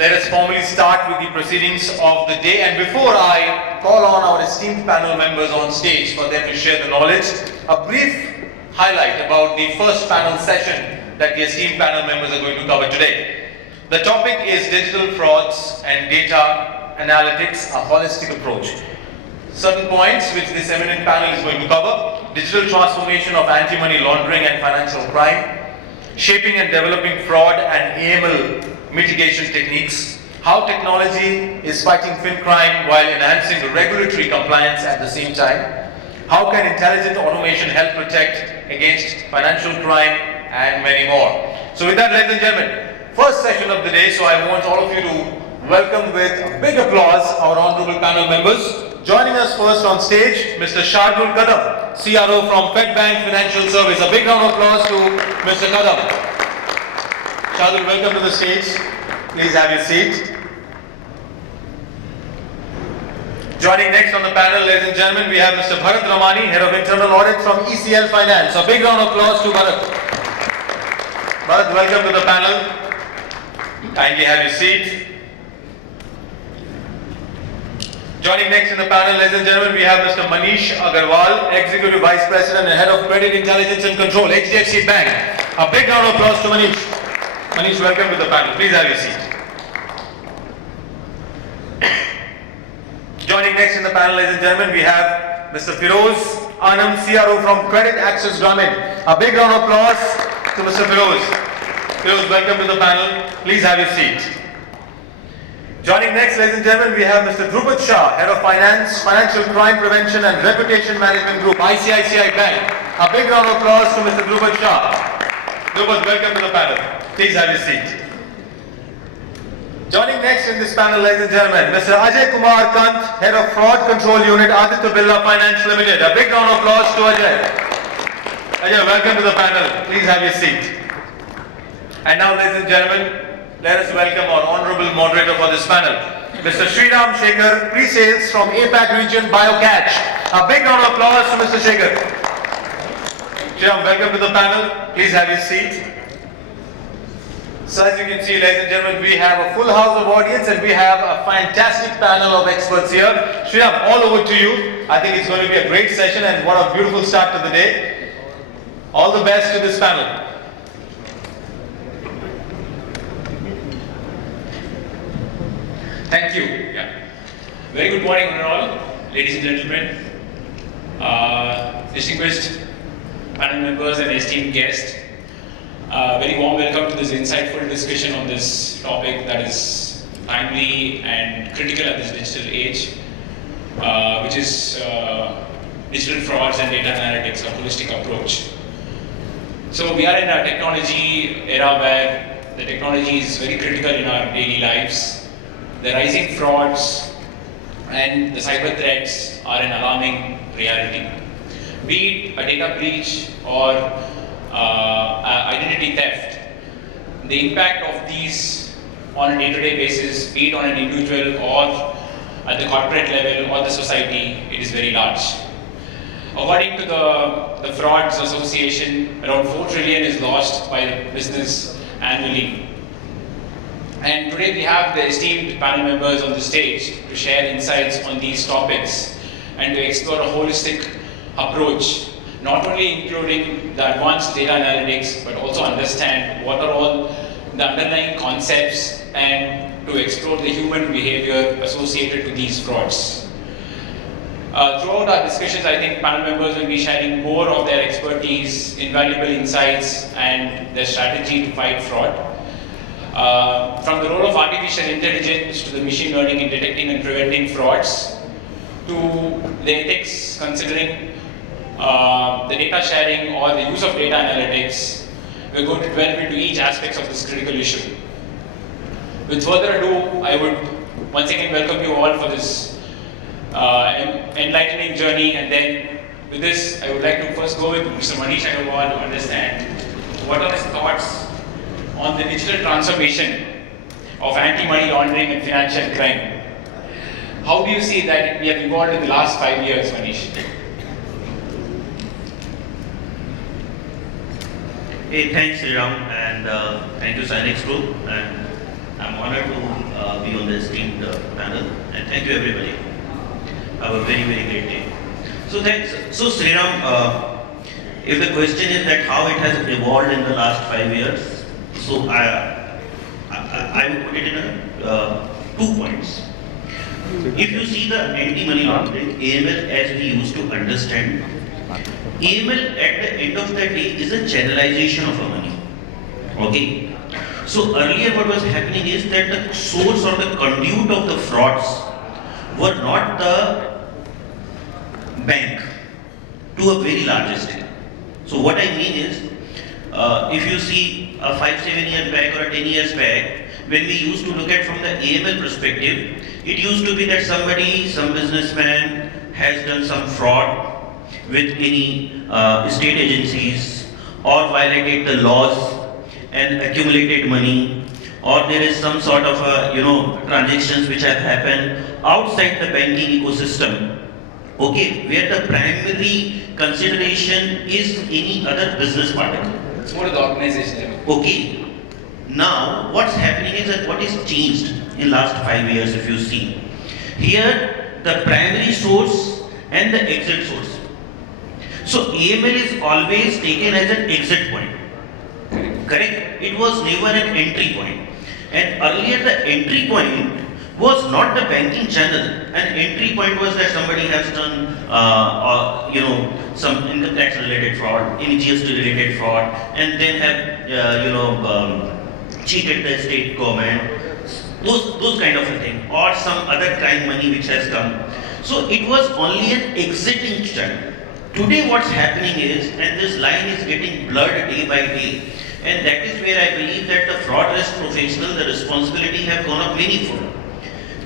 let us formally start with the proceedings of the day. And before I call on our esteemed panel members on stage for them to share the knowledge, a brief highlight about the first panel session that the esteemed panel members are going to cover today. The topic is digital frauds and data analytics, a holistic approach. Certain points which this eminent panel is going to cover: digital transformation of anti-money laundering and financial crime, shaping and developing fraud and AML mitigation techniques, how technology is fighting fin crime while enhancing regulatory compliance at the same time, how can intelligent automation help protect against financial crime, and many more. So with that, ladies and gentlemen, first session of the day, so I want all of you to welcome with a big applause our honorable panel members. Joining us first on stage, Mr. Shardul Kadam, CRO from Fedbank Financial Service. A big round of applause to Mr. Kadam. Shardul, welcome to the stage. Please have your seat. Joining next on the panel, ladies and gentlemen, we have Mr. Bharat Ramani, Head of Internal Audit from ECL Finance. A big round of applause to Bharat. Bharat, welcome to the panel. Kindly have your seat. Joining next in the panel, ladies and gentlemen, we have Mr. Manish Agrawal, Executive Vice President and Head of Credit Intelligence and Control, HDFC Bank. A big round of applause to Manish. Manish, welcome to the panel. Please have your seat. Joining next in the panel, ladies and gentlemen, we have Mr. Firoz, Anam, CRO from CreditAccess Grameen. A big round of applause to Mr. Firoz. Firoz, welcome to the panel. Please have your seat. Joining next, ladies and gentlemen, we have Mr. Drupad, Shah, Head of Finance, Financial Crime Prevention and Reputation Management Group, ICICI Bank. A big round of applause to Mr. Drupad Shah. Drupad, welcome to the panel. Please have your seat. Joining next in this panel, ladies and gentlemen, Mr. Ajay Kumar Kanth, Head of Fraud Control Unit, Aditya Birla Finance Limited. A big round of applause to Ajay. Ajay, welcome to the panel. Please have your seat. And now, ladies and gentlemen, let us welcome our honorable moderator for this panel, Mr. Shriram Sekar, Pre-sales from APAC region, BioCatch. A big round of applause to Mr. Sekar. Shriram, welcome to the panel. Please have your seat. So as you can see, ladies and gentlemen, we have a full house of audience and we have a fantastic panel of experts here. Shriram, all over to you. I think it's going to be a great session and what a beautiful start to the day. All the best to this panel. Thank you. Yeah. Very good morning, all, ladies and gentlemen, distinguished panel members and esteemed guests. Very warm welcome to this insightful discussion on this topic that is timely and critical at this digital age, which is digital frauds and data analytics, a holistic approach. So we are in a technology era where the technology is very critical in our daily lives. The rising frauds and the cyber threats are an alarming reality. Be it a data breach or identity theft, the impact of these on a day-to-day basis, be it on an individual or at the corporate level or the society, it is very large. According to the Frauds Association, around 4 trillion is lost by the business annually. And today we have the esteemed panel members on the stage to share insights on these topics and to explore a holistic approach, not only including the advanced data analytics, but also understand what are all the underlying concepts and to explore the human behavior associated to these frauds. Throughout our discussions, I think panel members will be sharing more of their expertise, invaluable insights, and their strategy to fight fraud. From the role of artificial intelligence to the machine learning in detecting and preventing frauds, to the ethics considering the data sharing or the use of data analytics, we're going to delve into each aspect of this critical issue. With further ado, I would once again welcome you all for this enlightening journey, and then with this, I would like to first go with Mr. Manish Agrawal to understand what are his thoughts on the digital transformation of anti-money laundering and financial crime. How do you see that we have evolved in the last 5 years, Manish? Hey, thanks Shriram, and thank you Sainik Group, and I'm honored to be on the esteemed panel, and thank you everybody. Have a very, very great day. So thanks. So Shriram, if the question is that how it has evolved in the last 5 years, so I will put it in 2 points. If you see the anti-money laundering, AML as we used to understand, AML at the end of the day is a channelization of a money. Okay. So earlier what was happening is that the source or the conduit of the frauds were not the bank to a very large extent. So what I mean is, if you see a 5-7 years back or a 10 years back, when we used to look at from the AML perspective, it used to be that somebody, some businessman has done some fraud with any state agencies or violated the laws and accumulated money, or there is some sort of transactions which have happened outside the banking ecosystem. Okay, where the primary consideration is any other business partner. It's more of the organization level. Okay. Now, what's happening is that what is changed in last 5 years, if you see. Here, the primary source and the exit source. So, AML is always taken as an exit point. Correct? It was never an entry point. And earlier, the entry point was not the banking channel. An entry point was that somebody has done, some income tax related fraud, any GST related fraud, and then have, cheated the state government, those kind of a thing, or some other crime money which has come. So it was only an exiting channel. Today what's happening is, and this line is getting blurred day by day, and that is where I believe that the fraud risk professional, the responsibility have gone up meaningful.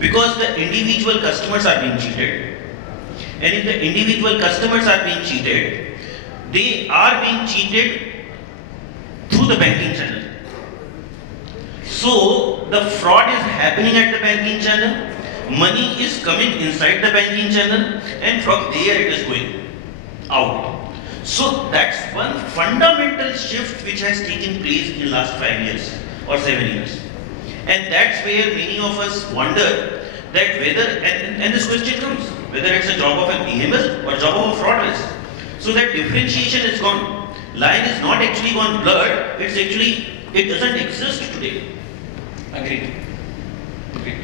Because the individual customers are being cheated. And if the individual customers are being cheated, they are being cheated through the banking channel. So the fraud is happening at the banking channel, money is coming inside the banking channel, and from there it is going out. So that's one fundamental shift which has taken place in last 5 years or 7 years. And that's where many of us wonder that whether, and this question comes, whether it's a job of an AML or job of a fraud risk. So that differentiation is gone. Line is not actually gone blurred, it's actually, it doesn't exist today. Agreed. Agreed.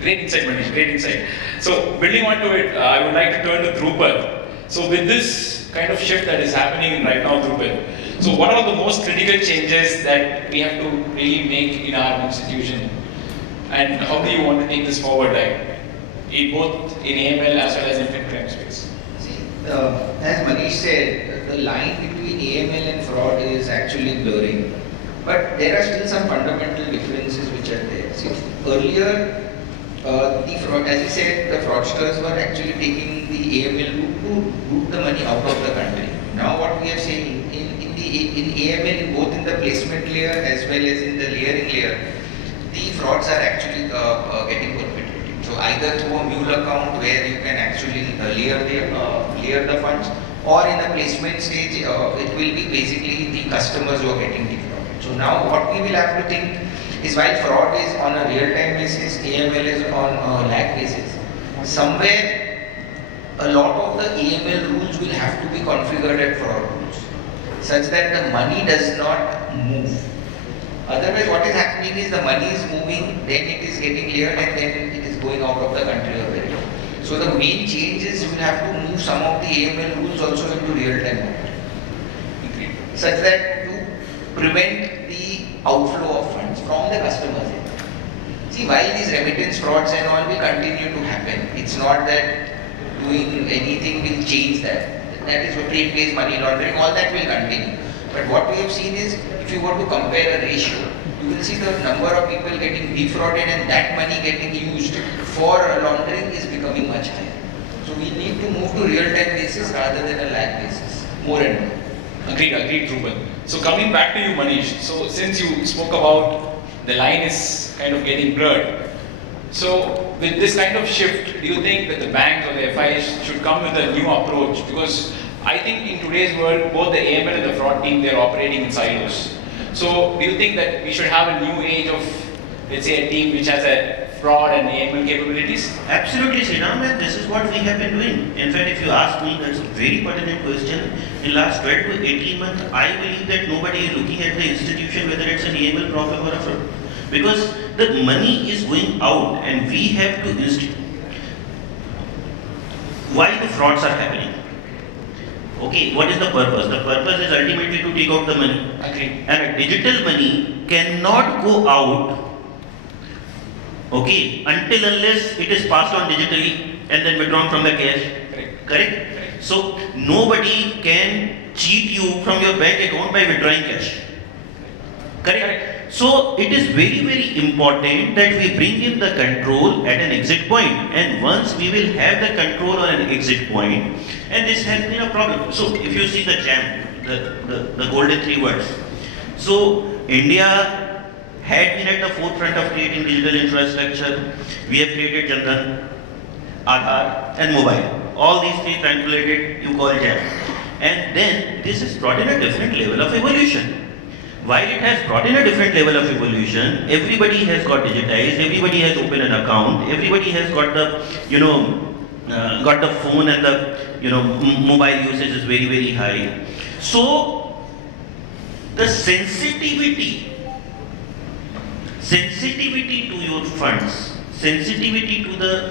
Great insight, Manish, great insight. So building on to it, I would like to turn to Drupad. So with this kind of shift that is happening right now, Drupad, so what are the most critical changes that we have to really make in our institution? And how do you want to take this forward, both in AML as well as in FinCrime space? See, as Manish said, the line between AML and fraud is actually blurring. But there are still some fundamental differences which are there. See, earlier, the fraud, as you said, the fraudsters were actually taking the AML route to route the money out of the country. Now what we are saying, in AML, both in the placement layer as well as in the layering layer, the frauds are actually getting perpetrated. So either through a mule account where you can actually layer the funds, or in the placement stage, it will be basically the customers who are getting defrauded. So now what we will have to think is, while fraud is on a real-time basis, AML is on a lag basis. Somewhere, a lot of the AML rules will have to be configured at fraud rules, such that the money does not move. Otherwise, what is happening is the money is moving, then it is getting layered, and then it is going out of the country already. So the main change is you will have to move some of the AML rules also into real-time mode, such that to prevent the outflow of funds from the customers. See, while these remittance frauds and all will continue to happen, it's not that doing anything will change that. That is what trade-based money laundering, all that will continue. But what we have seen is, if you were to compare a ratio, you will see the number of people getting defrauded and that money getting used for laundering is becoming much higher. So we need to move to real-time basis rather than a lag basis, more and more. Agreed, Drupad. So coming back to you, Manish. So since you spoke about the line is kind of getting blurred, so with this kind of shift, do you think that the banks or the FIs should come with a new approach? Because I think in today's world, both the AML and the fraud team, they're operating in silos. So do you think that we should have a new age of let's say, a team which has a fraud and AML capabilities? Absolutely, Shriram, and this is what we have been doing. In fact, if you ask me, that's a very pertinent question. In last 12 to 18 months, I believe that nobody is looking at the institution whether it's an AML problem or a fraud. Because the money is going out and we have to why the frauds are happening? Okay, what is the purpose? The purpose is ultimately to take out the money. Agree. And a digital money cannot go out, okay, until unless it is passed on digitally and then withdrawn from the cash. Correct. Correct? So nobody can cheat you from your bank account by withdrawing cash. Correct? So it is very, very important that we bring in the control at an exit point. And once we will have the control on an exit point, and this has been a problem. So if you see the jam, the golden three words. So India had been at the forefront of creating digital infrastructure. We have created Jan Dhan, Aadhaar and mobile. All these three triangulated, you call it jam. And then this has brought in a different level of evolution. While it has brought in a different level of evolution, everybody has got digitized, everybody has opened an account, everybody has got the, got the phone and the, mobile usage is very, very high. So, the sensitivity to your funds, sensitivity to the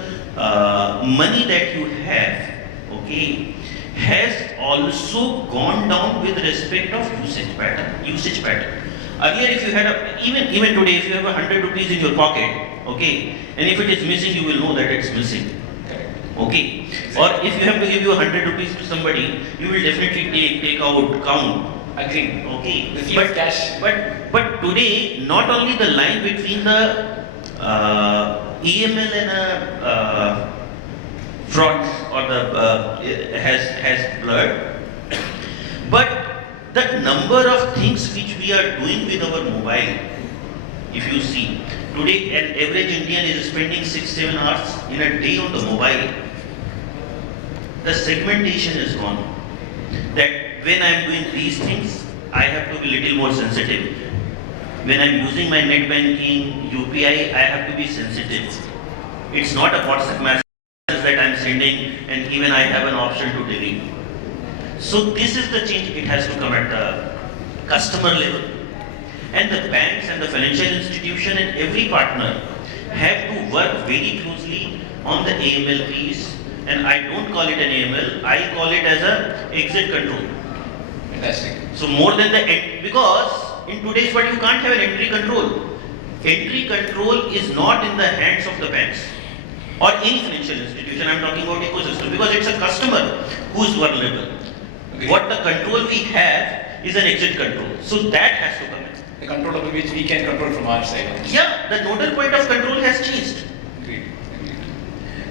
money that you have, okay, has also gone down with respect of usage pattern. Earlier, if you had even today, if you have 100 rupees in your pocket, okay, and if it is missing, you will know that it's missing. Okay. Or if you have to give you 100 rupees to somebody, you will definitely take out count. Agree. Okay. But cash. But today, not only the line between the EML and fraud or the has blurred, but the number of things which we are doing with our mobile, if you see, today an average Indian is spending 6-7 hours in a day on the mobile. The segmentation is gone. That when I am doing these things, I have to be little more sensitive. When I am using my net banking, UPI, I have to be sensitive. It's not a WhatsApp message that I am sending and even I have an option to delete. So this is the change. It has to come at the customer level. And the banks and the financial institution and every partner have to work very closely on the AML piece. And I don't call it an AML, I call it as a exit control. Fantastic. So more than because in today's world you can't have an entry control. Entry control is not in the hands of the banks or any financial institution. I'm talking about ecosystem because it's a customer who's vulnerable. Okay. What the control we have is an exit control. So that has to come in. The control of which we can control from our side. Yeah, the nodal point of control has changed.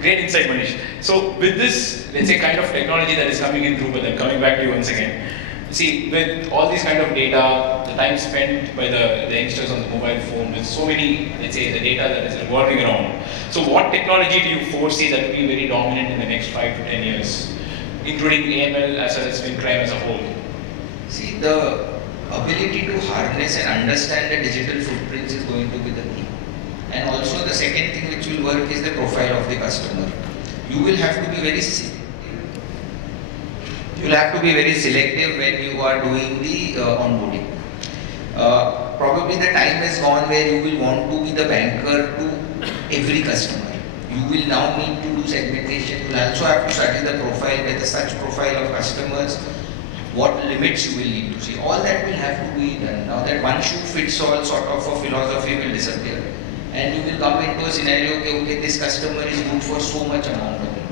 Great insight, Manish. So with this, let's say, kind of technology that is coming in Drupad, and coming back to you once again. See, with all these kind of data, the time spent by the youngsters on the mobile phone, with so many, let's say, the data that is revolving around. So what technology do you foresee that will be very dominant in the next 5 to 10 years, including AML as well as fin crime as a whole? See, the ability to harness and understand the digital footprints is going to be the key. And also the second thing which will work is the profile of the customer. You will have to be very selective when you are doing the onboarding. Probably the time is gone where you will want to be the banker to every customer. You will now need to do segmentation. You will also have to study the profile, whether such profile of customers, what limits you will need to see. All that will have to be done. Now that one shoe fits all sort of a philosophy will disappear. And you will come into a scenario, okay, this customer is good for so much amount of it.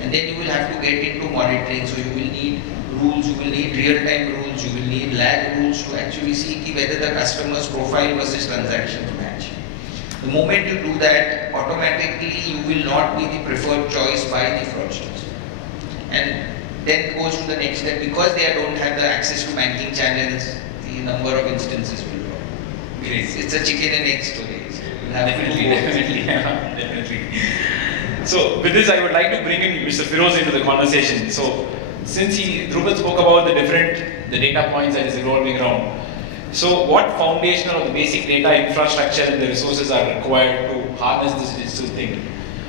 And then you will have to get into monitoring. So you will need rules, you will need real-time rules, you will need lag rules to actually see whether the customer's profile versus transactions match. The moment you do that, automatically you will not be the preferred choice by the fraudsters. And then goes to the next step, because they don't have the access to banking channels, the number of instances will drop. It's a chicken and egg story. Definitely. So with this, I would like to bring in Mr. Firoz into the conversation. So since Drupad spoke about the data points that is revolving around. So what foundational or the basic data infrastructure and the resources are required to harness this digital thing?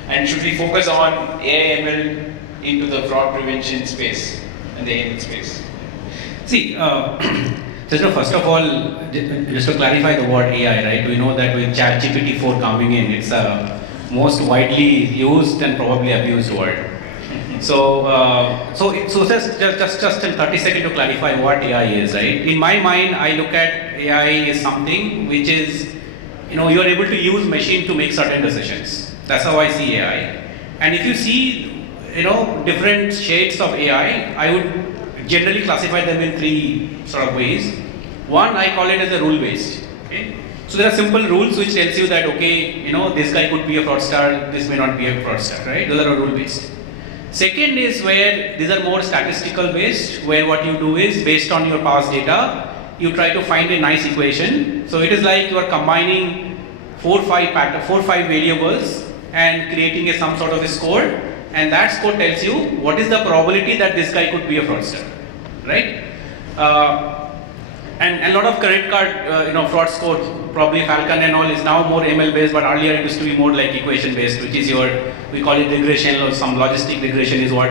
And should we focus on AI ML into the fraud prevention space and the AML space? See, first of all, just to clarify the word AI, right? We know that with ChatGPT 4 coming in, it's the most widely used and probably abused word. So just in 30 seconds to clarify what AI is, right? In my mind, I look at AI as something which is, you are able to use machine to make certain decisions. That's how I see AI. And if you see, different shades of AI, I would generally classify them in three sort of ways. One, I call it as a rule-based. Okay? So there are simple rules which tells you that, okay, this guy could be a fraudster, this may not be a fraudster, right? Those are rule-based. Second is where these are more statistical based, where what you do is based on your past data, you try to find a nice equation. So it is like you are combining 4 or 5 variables and creating some sort of a score, and that score tells you what is the probability that this guy could be a fraudster, right? And a lot of credit card, fraud score, probably Falcon and all is now more ML based, but earlier it used to be more like equation based, which is we call it regression or some logistic regression is what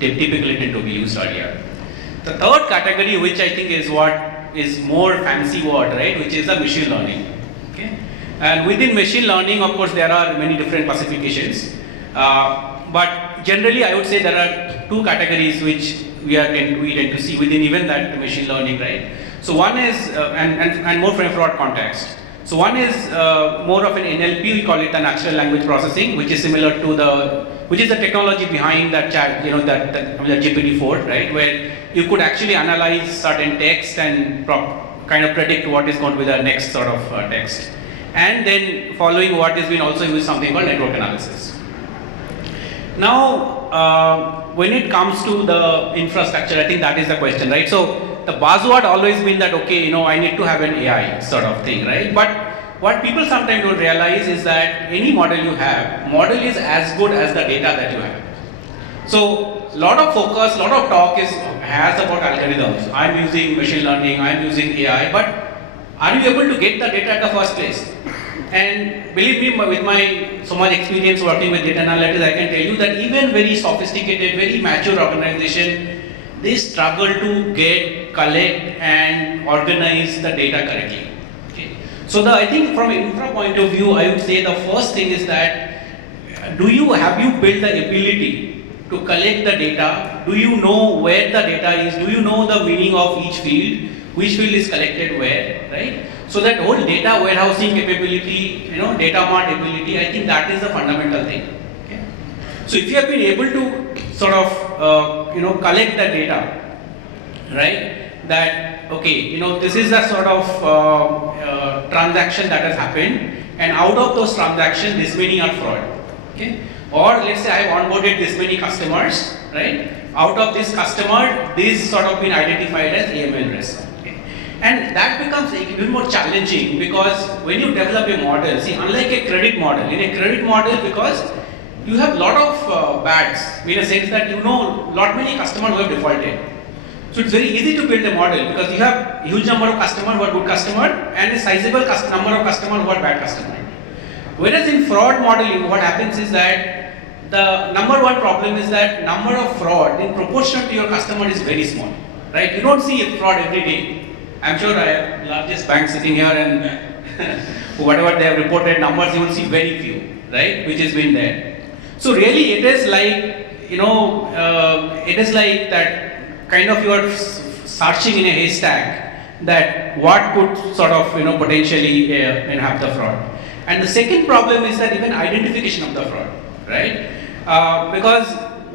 typically tend to be used earlier. The third category, which I think is what is more fancy word, right, which is the machine learning. Okay, and within machine learning, of course, there are many different classifications, but generally, I would say there are two categories which we tend to see within even that machine learning, right? So one is, and more from a fraud context. So one is more of an NLP, we call it the natural language processing, which is similar to which is the technology behind that chat, that GPT-4, right? Where you could actually analyze certain text and kind of predict what is going to be the next sort of text. And then following what has been also used something called network analysis. Now, when it comes to the infrastructure, I think that is the question, right? So the buzzword always been that, okay, I need to have an AI sort of thing, right? But what people sometimes don't realize is that any model you have, model is as good as the data that you have. So lot of focus, lot of talk has about algorithms. I'm using machine learning, I'm using AI, but are you able to get the data at the first place? And believe me, with my so much experience working with data analytics, I can tell you that even very sophisticated, very mature organization, they struggle to collect and organize the data correctly. Okay. So I think from an infra point of view, I would say the first thing is that have you built the ability to collect the data? Do you know where the data is? Do you know the meaning of each field? Which field is collected where, right? So that whole data warehousing capability, data mart ability, I think that is the fundamental thing. Okay. So if you have been able to sort of, collect the data, right? That, okay, this is the sort of transaction that has happened, and out of those transactions, this many are fraud. Okay. Or let's say I have onboarded this many customers, right? Out of this customer, this sort of been identified as AML risk. And that becomes a little more challenging because when you develop a model, see, unlike a credit model, in a credit model, because you have a lot of bads, in a sense that lot many customers who have defaulted. So it's very easy to build a model because you have a huge number of customers who are good customers and a sizable number of customers who are bad customers. Whereas in fraud modeling, what happens is that the number one problem is that number of fraud in proportion to your customer is very small, right? You don't see a fraud every day. I'm sure I have largest bank sitting here and whatever they have reported numbers, you will see very few, right? Which has been there. So really it is like, it is like that kind of you are searching in a haystack that what could sort of, potentially have the fraud. And the second problem is that even identification of the fraud, right? Because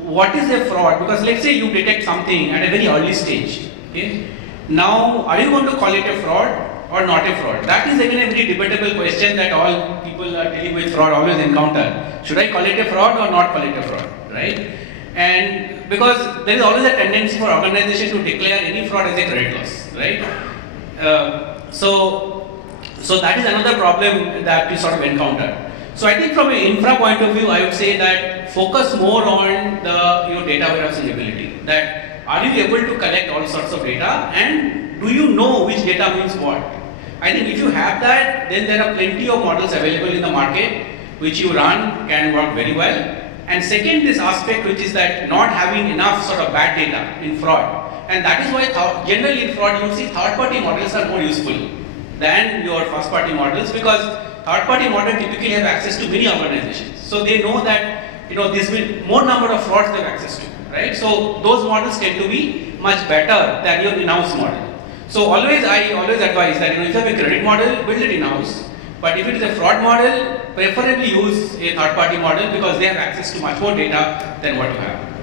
what is a fraud? Because let's say you detect something at a very early stage, okay? Now, are you going to call it a fraud or not a fraud? That is again a very debatable question that all people are dealing with fraud always encounter. Should I call it a fraud or not call it a fraud, right? And because there is always a tendency for organization to declare any fraud as a credit loss, right? So that is another problem that we sort of encounter. So I think from an infra point of view, I would say that focus more on your data warehousing ability. That are you able to collect all sorts of data and do you know which data means what? I think if you have that, then there are plenty of models available in the market which you run can work very well. And second, this aspect which is that not having enough sort of bad data in fraud. And that is why generally in fraud you see third-party models are more useful than your first-party models, because third-party models typically have access to many organizations. So they know that this will more number of frauds they have access to, right? So those models tend to be much better than your in-house model. So I always advise that if you have a credit model, build it in-house. But if it is a fraud model, preferably use a third-party model because they have access to much more data than what you have.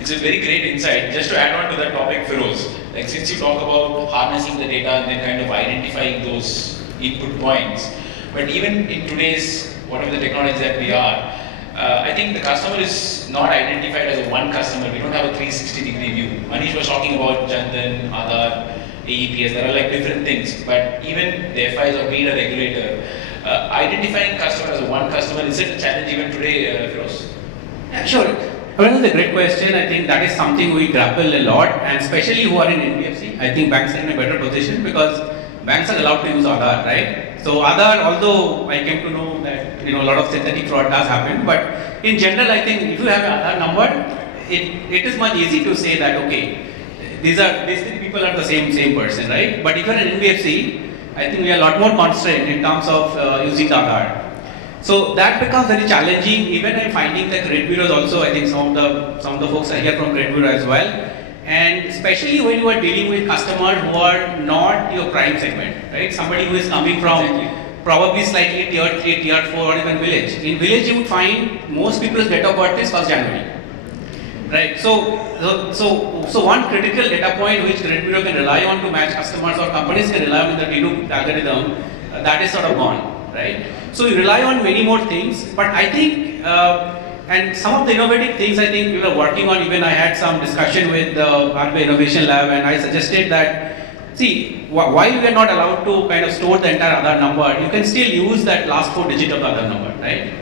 It's a very great insight. Just to add on to that topic, Firoz, like since you talk about harnessing the data and then kind of identifying those input points, but even in today's whatever the technology that we are, I think the customer is not identified as a one customer. We don't have a 360-degree view. Manish was talking about Jandan, Aadhaar, AEPS. There are like different things, but even the FIs or being a regulator, identifying customer as a one customer, is it a challenge even today, Firoz? Yeah, sure. Well, that's a great question. I think that is something we grapple a lot, and especially who are in NBFC. I think banks are in a better position because banks are allowed to use Aadhaar, right? So Aadhaar, although I came to know that a lot of synthetic fraud does happen, but in general, I think if you have an Aadhaar number, it is much easy to say that okay, these three people are the same person, right? But if you are an NBFC, I think we are a lot more constrained in terms of using the Aadhaar. So that becomes very challenging. Even I'm finding the credit bureaus also. I think some of the folks are here from credit bureau as well. And especially when you are dealing with customers who are not your prime segment, right? Somebody who is coming from probably slightly tier 3, tier 4, or even village. In village, you would find most people's date of birth is 1st January. Right, so one critical data point which credit bureau can rely on to match customers or companies can rely on in the dedupe algorithm, that is sort of gone, right? So you rely on many more things, but I think, and some of the innovative things I think we were working on, even I had some discussion with the RBI Innovation Lab and I suggested that, see, while we are not allowed to kind of store the entire Aadhaar number, you can still use that last 4 digit of the Aadhaar number, right?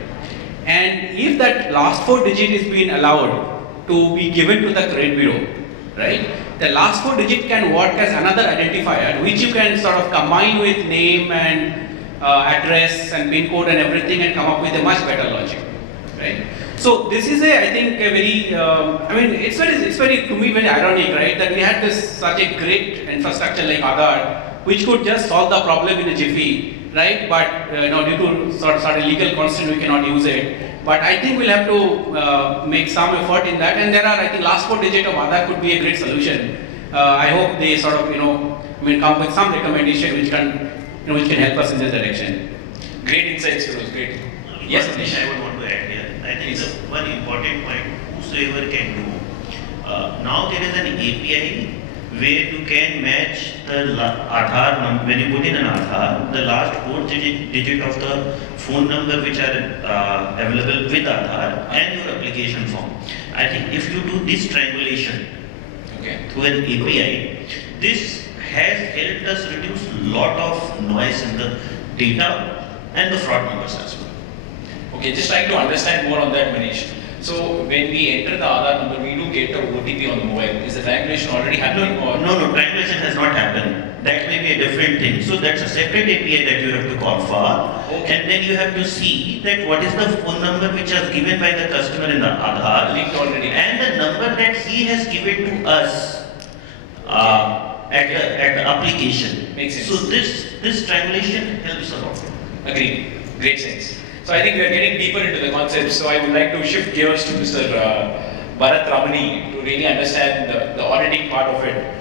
And if that last 4 digit is being allowed to be given to the credit bureau, right? The last 4 digit can work as another identifier which you can sort of combine with name and address and pin code and everything and come up with a much better logic, right? So this is I think a very, it's very to me very ironic, right? That we had such a great infrastructure like Aadhaar which could just solve the problem in a jiffy, right? But due to sort of legal constraint we cannot use it. But I think we'll have to make some effort in that, and there are, I think, last 4 digit of Aadhaar could be a great solution. I hope they sort of, come with some recommendation which can help us in this direction. Great insights, Firoz. Great. Yes, Manish, I would want to add here. I think it's one important point whosoever can do. Now there is an API where you can match the Aadhaar number. When you put in an Aadhaar, the last 4 digit of the phone number which are available with Aadhaar and your application form. I think if you do this triangulation through an API, this has helped us reduce a lot of noise in the data and the fraud numbers as well. Okay, just trying to understand more on that, Manish. So when we enter the Aadhaar number, we do get a OTP on the mobile. Is the triangulation already happening? No, triangulation has not happened. That may be a different thing. So that's a separate API that you have to call for. Okay. And then you have to see that what is the phone number which is given by the customer in the Aadhaar. Linked already. And the number that he has given to us at the application. Makes sense. So this triangulation helps a lot. Agreed. Great sense. So I think we are getting deeper into the concept. So I would like to shift gears to Mr. Bharat Ramani to really understand the auditing part of it.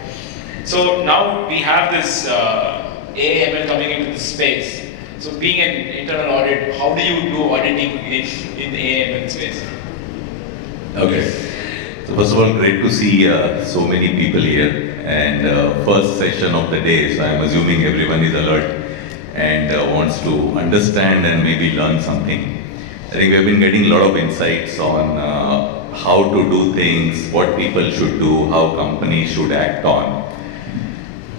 So now we have this AML coming into this space. So being an internal audit, how do you do auditing in the AML space? Okay. So first of all, great to see so many people here. And first session of the day, so I'm assuming everyone is alert and wants to understand and maybe learn something. I think we have been getting a lot of insights on how to do things, what people should do, how companies should act on.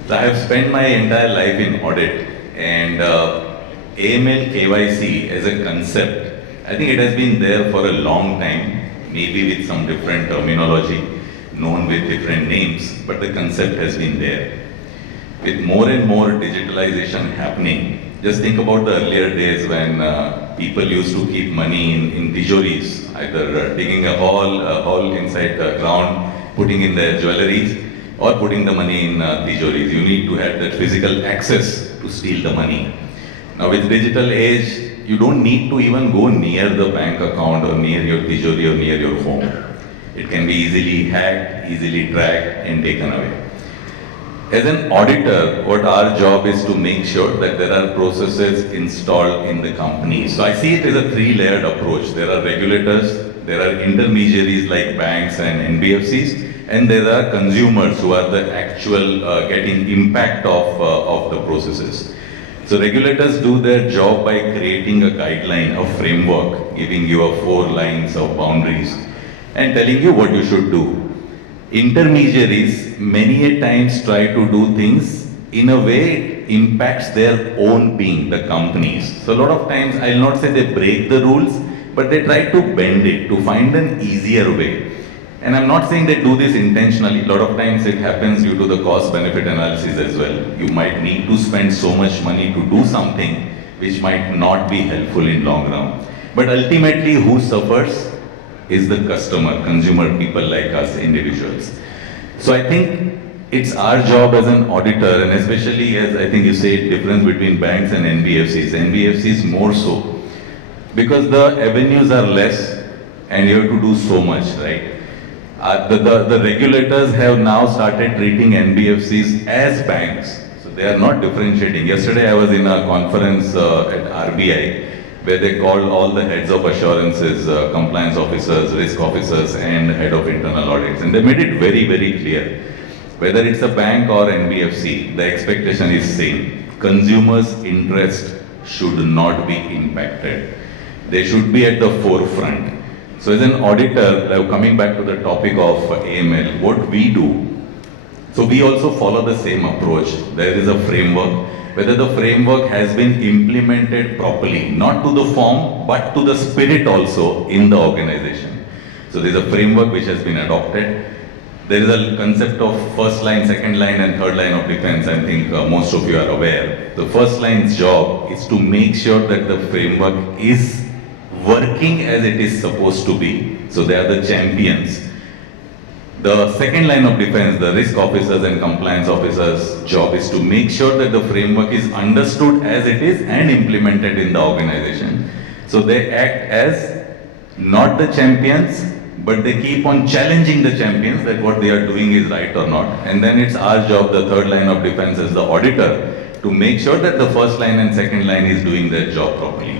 So I have spent my entire life in audit, and AML KYC as a concept, I think it has been there for a long time, maybe with some different terminology, known with different names, but the concept has been there. with more and more digitalization happening, just think about the earlier days when people used to keep money in tijoris, either digging a hole inside the ground, putting in their jewelries, or putting the money in tijoris. You need to have that physical access to steal the money. Now with digital age, you don't need to even go near the bank account or near your tijori or near your home. It can be easily hacked, easily tracked and taken away. As an auditor, what our job is to make sure that there are processes installed in the company. So I see it as a three-layered approach. There are regulators, there are intermediaries like banks and NBFCs, and there are consumers who are the actual getting impact of the processes. So regulators do their job by creating a guideline, a framework, giving you 4 lines of boundaries and telling you what you should do. Intermediaries many a times try to do things in a way it impacts their own being, the companies. So a lot of times, I'll not say they break the rules, but they try to bend it to find an easier way. And I'm not saying they do this intentionally. A lot of times it happens due to the cost benefit analysis as well. You might need to spend so much money to do something which might not be helpful in long run. But ultimately who suffers is the customer, consumer, people like us, individuals. So I think it's our job as an auditor, and especially as I think you say, difference between banks and NBFCs. NBFCs more so, because the avenues are less and you have to do so much, right? The regulators have now started treating NBFCs as banks. So they are not differentiating. Yesterday I was in a conference at RBI, where they called all the heads of assurances, compliance officers, risk officers, and head of internal audits. And they made it very, very clear. Whether it's a bank or NBFC, the expectation is same. Consumers' interest should not be impacted. They should be at the forefront. So as an auditor, coming back to the topic of AML, what we do, so we also follow the same approach. There is a framework. Whether the framework has been implemented properly, not to the form, but to the spirit also in the organization. So there is a framework which has been adopted. There is a concept of first line, second line and third line of defense. I think most of you are aware. The first line's job is to make sure that the framework is working as it is supposed to be. So they are the champions. The second line of defense, the risk officers and compliance officers' job is to make sure that the framework is understood as it is and implemented in the organization. So they act as not the champions, but they keep on challenging the champions that what they are doing is right or not. And then it's our job, the third line of defense as the auditor, to make sure that the first line and second line is doing their job properly.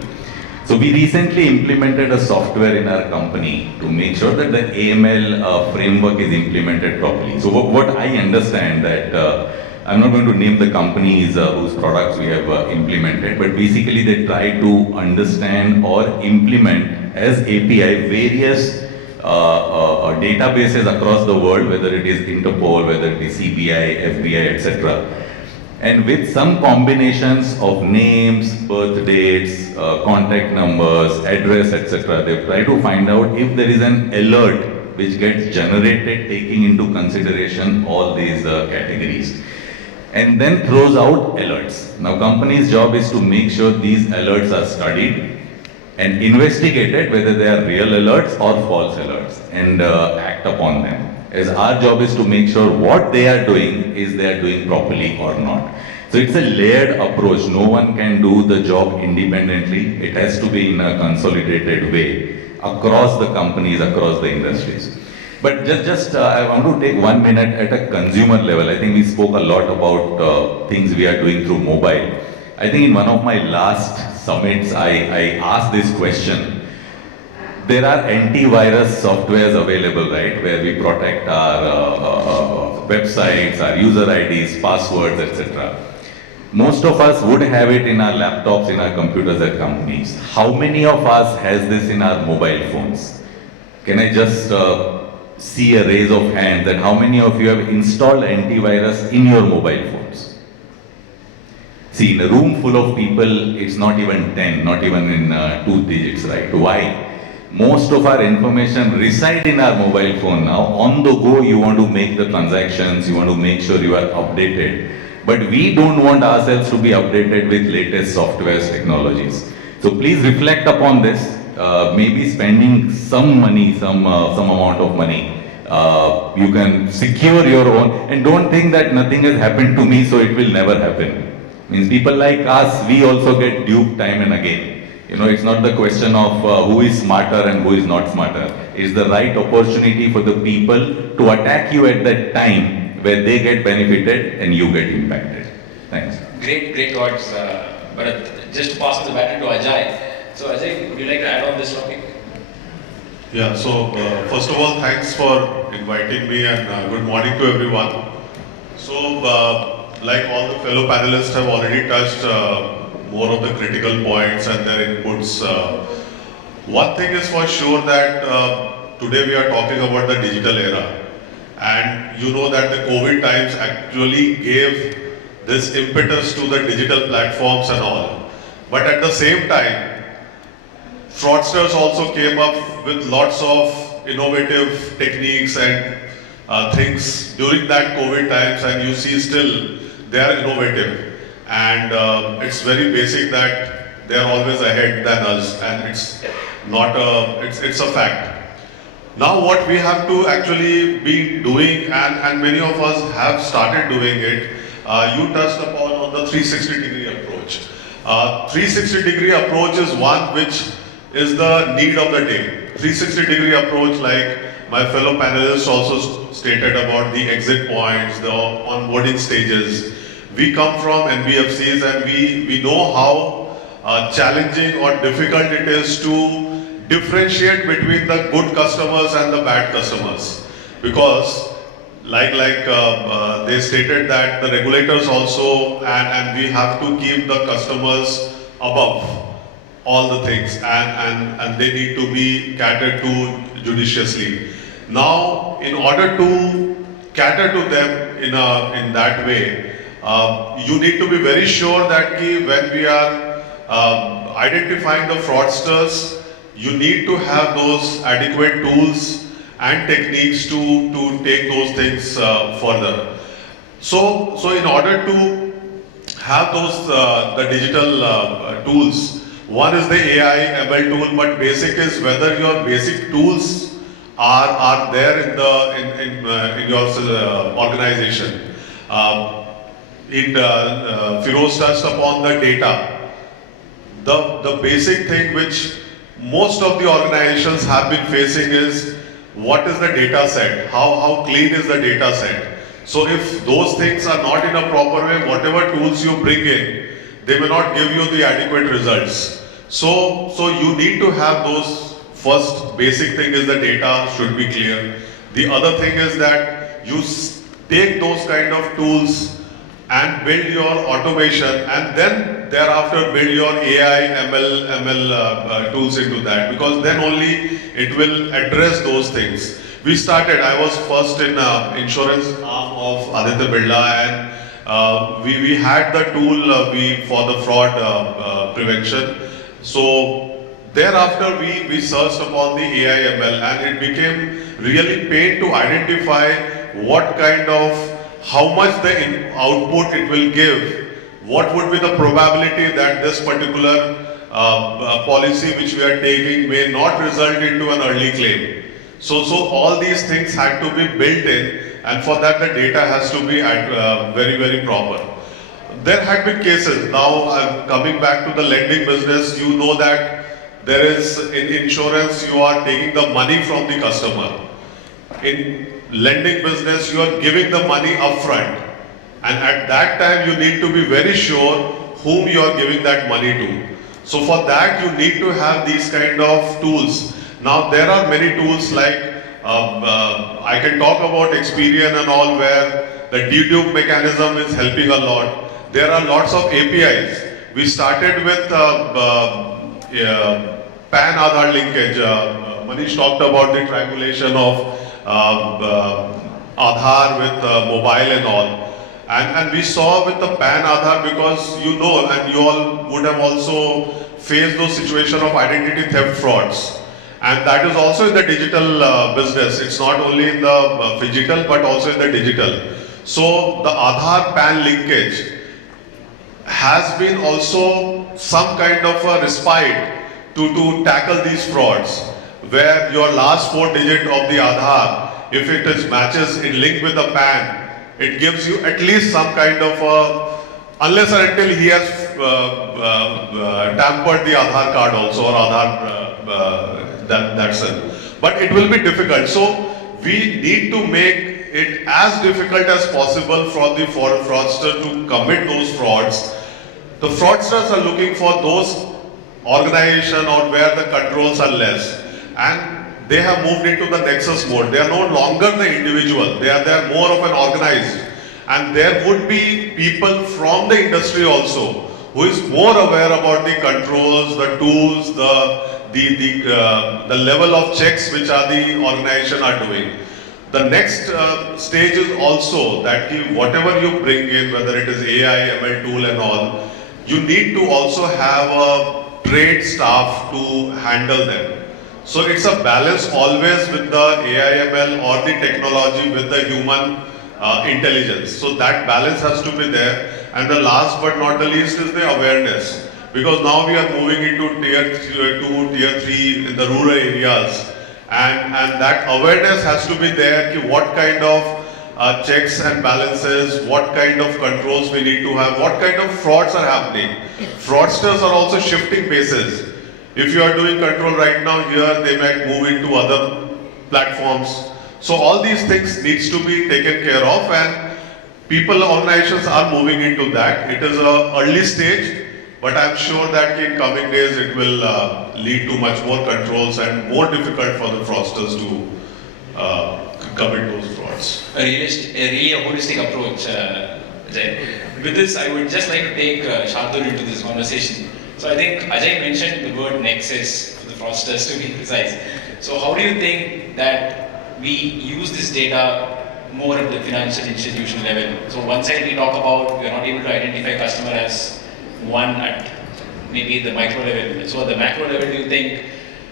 So we recently implemented a software in our company to make sure that the AML framework is implemented properly. So what I understand that, I'm not going to name the companies whose products we have implemented, but basically they try to understand or implement as API various databases across the world, whether it is Interpol, whether it is CBI, FBI, etc. And with some combinations of names, birth dates, contact numbers, address, etc., they try to find out if there is an alert which gets generated taking into consideration all these categories, and then throws out alerts. Now, company's job is to make sure these alerts are studied and investigated whether they are real alerts or false alerts, and act upon them. As our job is to make sure what they are doing is they are doing properly or not. So it's a layered approach. No one can do the job independently. It has to be in a consolidated way across the companies, across the industries. But I want to take 1 minute at a consumer level. I think we spoke a lot about things we are doing through mobile. I think in one of my last summits, I asked this question. There are antivirus softwares available, right, where we protect our websites, our user IDs, passwords, etc. Most of us would have it in our laptops, in our computers at companies. How many of us has this in our mobile phones? Can I just see a raise of hands that how many of you have installed antivirus in your mobile phones? See, in a room full of people, it's not even 10, not even in 2 digits, right? Why? Most of our information reside in our mobile phone now. On the go, you want to make the transactions, you want to make sure you are updated. but we don't want ourselves to be updated with latest softwares technologies. So please reflect upon this. Maybe spending some money, some amount of money, you can secure your own, and don't think that nothing has happened to me, so it will never happen. Means people like us, we also get duped time and again. You know, it's not the question of who is smarter and who is not smarter. It's the right opportunity for the people to attack you at that time where they get benefited and you get impacted. Thanks. Great words, Bharat. Just to pass the baton to Ajay. So Ajay, would you like to add on this topic? Yeah, so first of all, thanks for inviting me and good morning to everyone. So, like all the fellow panelists have already touched more of the critical points and their inputs. One thing is for sure that today we are talking about the digital era. And you know that the COVID times actually gave this impetus to the digital platforms and all. But at the same time, fraudsters also came up with lots of innovative techniques and things during that COVID times, and you see still they are innovative. And it's very basic that they are always ahead than us, and it's not it's a fact. Now what we have to actually be doing, and many of us have started doing it, you touched upon on the 360-degree approach. 360-degree approach is one which is the need of the day. 360-degree approach, like my fellow panelists also stated about the exit points, the onboarding stages. We come from NBFCs and we know how challenging or difficult it is to differentiate between the good customers and the bad customers. Because like they stated that the regulators also, and we have to keep the customers above all the things, and they need to be catered to judiciously. Now, in order to cater to them in that way, you need to be very sure that when we are identifying the fraudsters, you need to have those adequate tools and techniques to take those things further. So in order to have those the digital tools, one is the AI ML tool, but basic is whether your basic tools are there in your organization. Firoz touched upon the data. The basic thing which most of the organizations have been facing is what is the data set? How clean is the data set? So if those things are not in a proper way, whatever tools you bring in, they may not give you the adequate results. So you need to have those. First basic thing is the data should be clear. The other thing is that you take those kind of tools and build your automation, and then thereafter build your AI, ML tools into that, because then only it will address those things. I was first in insurance arm of Aditya Birla, and we had the tool for the fraud prevention. So thereafter we searched upon the AI, ML, and it became really pain to identify what kind of, how much the output it will give, what would be the probability that this particular policy which we are taking may not result into an early claim. So all these things had to be built in, and for that the data has to be very, very proper. There had been cases. Now coming back to the lending business, you know that there is, in insurance you are taking the money from the customer. In lending business, you are giving the money upfront, and at that time you need to be very sure whom you are giving that money to. So for that you need to have these kind of tools. Now there are many tools like I can talk about Experian and all, where the dedupe mechanism is helping a lot. There are lots of APIs. We started with PAN Aadhaar linkage. Manish talked about the triangulation of Aadhaar with mobile and all. And we saw with the PAN Aadhaar, because you know, and you all would have also faced those situations of identity theft frauds. And that is also in the digital business. It's not only in the physical but also in the digital. So the Aadhaar PAN linkage has been also some kind of a respite to tackle these frauds, where your last 4 digit of the Aadhaar, if it is matches in link with the PAN, it gives you at least some kind of a, unless and until he has tampered the Aadhaar card also, or Aadhaar, that's it. But it will be difficult. So we need to make it as difficult as possible for the fraudster to commit those frauds. The fraudsters are looking for those organizations or where the controls are less, and they have moved into the nexus mode. They are no longer the individual, they are more of an organized, and there would be people from the industry also who is more aware about the controls, the tools, the level of checks which are the organization are doing. The next stage is also that whatever you bring in, whether it is AI, ML tool and all, you need to also have a trade staff to handle them. So it's a balance always with the AI, ML or the technology with the human intelligence. So that balance has to be there. And the last but not the least is the awareness. Because now we are moving into tier 2, tier 3 in the rural areas. And that awareness has to be there, what kind of checks and balances, what kind of controls we need to have, what kind of frauds are happening. Fraudsters are also shifting bases. If you are doing control right now here, they might move into other platforms. So all these things needs to be taken care of, and people, organizations are moving into that. It is an early stage, but I'm sure that in coming days it will lead to much more controls and more difficult for the fraudsters to commit those frauds. Really a holistic approach, Ajay. With this, I would just like to take Shardul into this conversation. So I think Ajay mentioned the word nexus for the fraudsters, to be precise. So how do you think that we use this data more at the financial institution level? So one side we talk about we are not able to identify customer as one at maybe the micro level. So at the macro level, do you think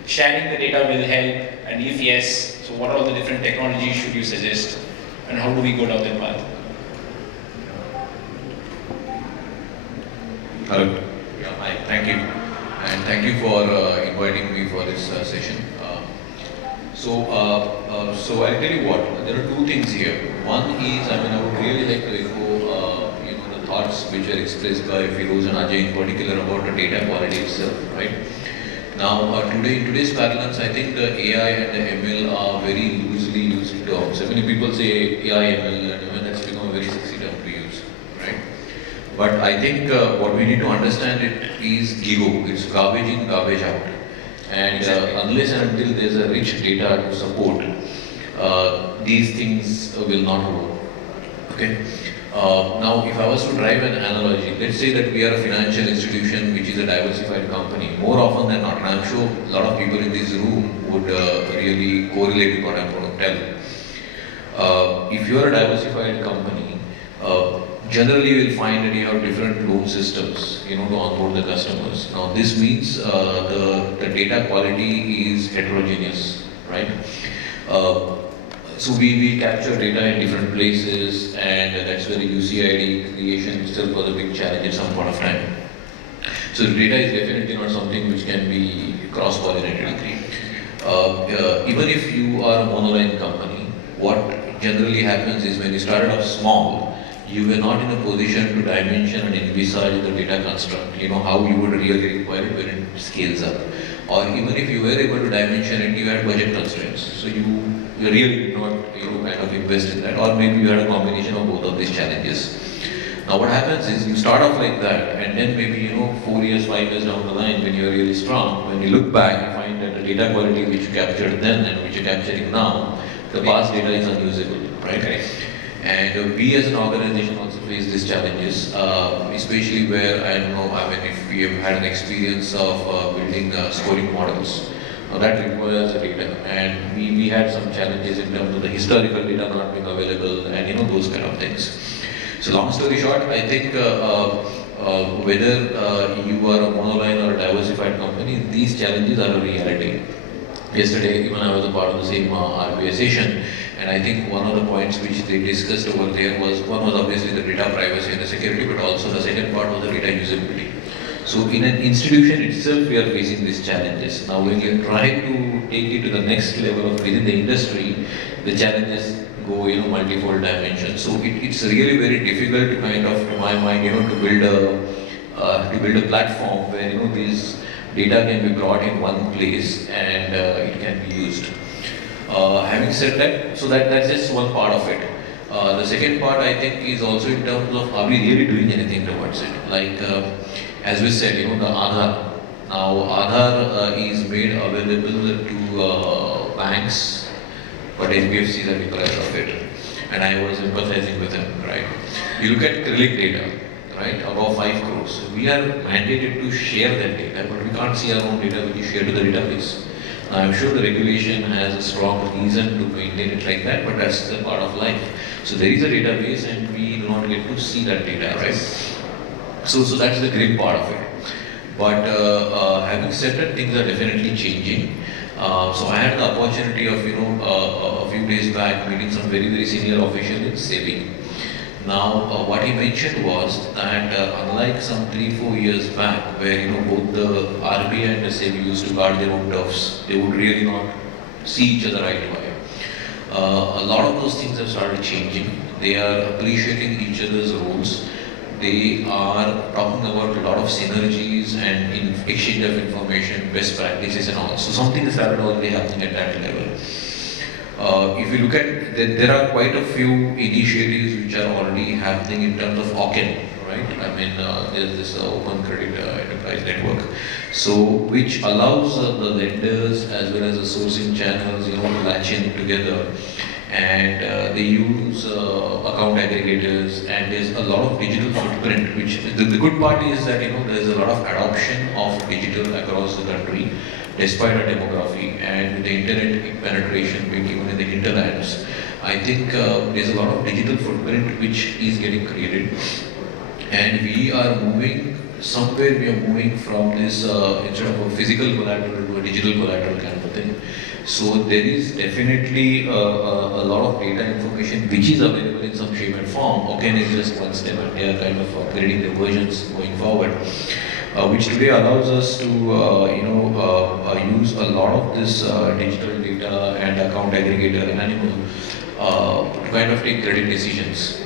sharing the data will help? And if yes, so what are all the different technologies should you suggest? And how do we go down that path? Hello. Yeah, hi. Thank you. And thank you for inviting me for this session. So I'll tell you what, there are two things here. One is, I would really like to echo the thoughts which were expressed by Firoz and Ajay in particular about the data quality itself, right? Now, in today's parlance, I think the AI and the ML are very loosely used terms. So many people say AI, ML, and ML has become a very sexy term to use, right? But I think what we need to understand it is GIGO, it's garbage in, garbage out. And unless and until there's a rich data to support, these things will not work. Okay. Now, if I was to drive an analogy, let's say that we are a financial institution which is a diversified company. More often than not, and I'm sure a lot of people in this room would really correlate with what I'm going to tell. If you are a diversified company, generally you will find that you have different loan systems, to onboard the customers. Now, this means the data quality is heterogeneous, right? So we capture data in different places, and that's where the UCID creation still was a big challenge at some point of time. So the data is definitely not something which can be cross-pollinated. Even if you are a monoline company, what generally happens is when you started off small, you were not in a position to dimension and envisage the data construct, how you would really require it when it scales up. Or even if you were able to dimension it, you had budget constraints. So you really did not kind of invest in that, or maybe you had a combination of both of these challenges. Now what happens is you start off like that, and then maybe 4 years, 5 years down the line, when you're really strong, when you look back, you find that the data quality which you captured then and which you're capturing now, the past data is unusable, right? And we as an organization also face these challenges, especially where, if we have had an experience of building scoring models. Now that requires the data, and we had some challenges in terms of the historical data not being available and those kind of things. So long story short, I think whether you are a monoline or a diversified company, these challenges are a reality. Yesterday, even I was a part of the same RBI session, and I think one of the points which they discussed over there was, one was obviously the data privacy and the security, but also the second part was the data usability. So in an institution itself, we are facing these challenges. Now when you try to take it to the next level of within the industry, the challenges go, multifold dimensions. So it's really very difficult to kind of, to my mind, to build a platform where, these data can be brought in one place and it can be used. Having said that, so that's just one part of it. The second part, I think, is also in terms of, are we really doing anything towards it? Like, as we said, the Aadhaar. Now, Aadhaar is made available to banks, but NBFCs are deprived of it. And I was empathizing with them, right? You look at credit data, right, above 5 crores. We are mandated to share that data, but we can't see our own data which is shared to the database. Now, I'm sure the regulation has a strong reason to maintain it like that, but that's the part of life. So there is a database and we do not get to see that data, right? So that's the great part of it. But having said that, things are definitely changing. So I had the opportunity of, a few days back meeting some very, very senior official in SEBI. Now, what he mentioned was that unlike some 3-4 years back, where both the RBI and the SEBI used to guard their own turfs, they would really not see each other eye to eye. A lot of those things have started changing. They are appreciating each other's roles. They are talking about a lot of synergies and exchange of information, best practices and all. So something has started already happening at that level. If you look at, there are quite a few initiatives which are already happening in terms of OCEN, right? I mean, there's this Open Credit Enterprise Network, so which allows the lenders as well as the sourcing channels, to latch in together, and they use account aggregators, and there's a lot of digital footprint. Which the good part is that there's a lot of adoption of digital across the country, despite our demography and with the internet penetration being even in the hinterlands. I think there's a lot of digital footprint which is getting created, and we are moving somewhere. We are moving from this instead of a physical collateral to a digital collateral kind of thing. So there is definitely a lot of data information which is available in some shape and form. OCEN is just one step, and they are kind of upgrading the versions going forward, which today allows us to use a lot of this digital data and account aggregator and animal to kind of take credit decisions.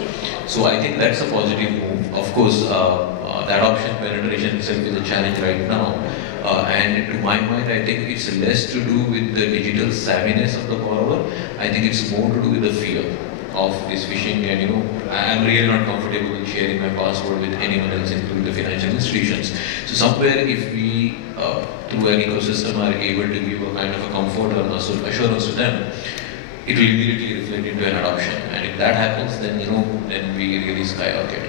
So I think that's a positive move. Of course, the adoption penetration itself is a challenge right now. And to my mind, I think it's less to do with the digital savviness of the borrower. I think it's more to do with the fear of this phishing, and I'm really not comfortable with sharing my password with anyone else, including the financial institutions. So somewhere, if we through an ecosystem are able to give a kind of a comfort or assurance to them, it will immediately reflect into an adoption. And if that happens, then then we really skyrocket.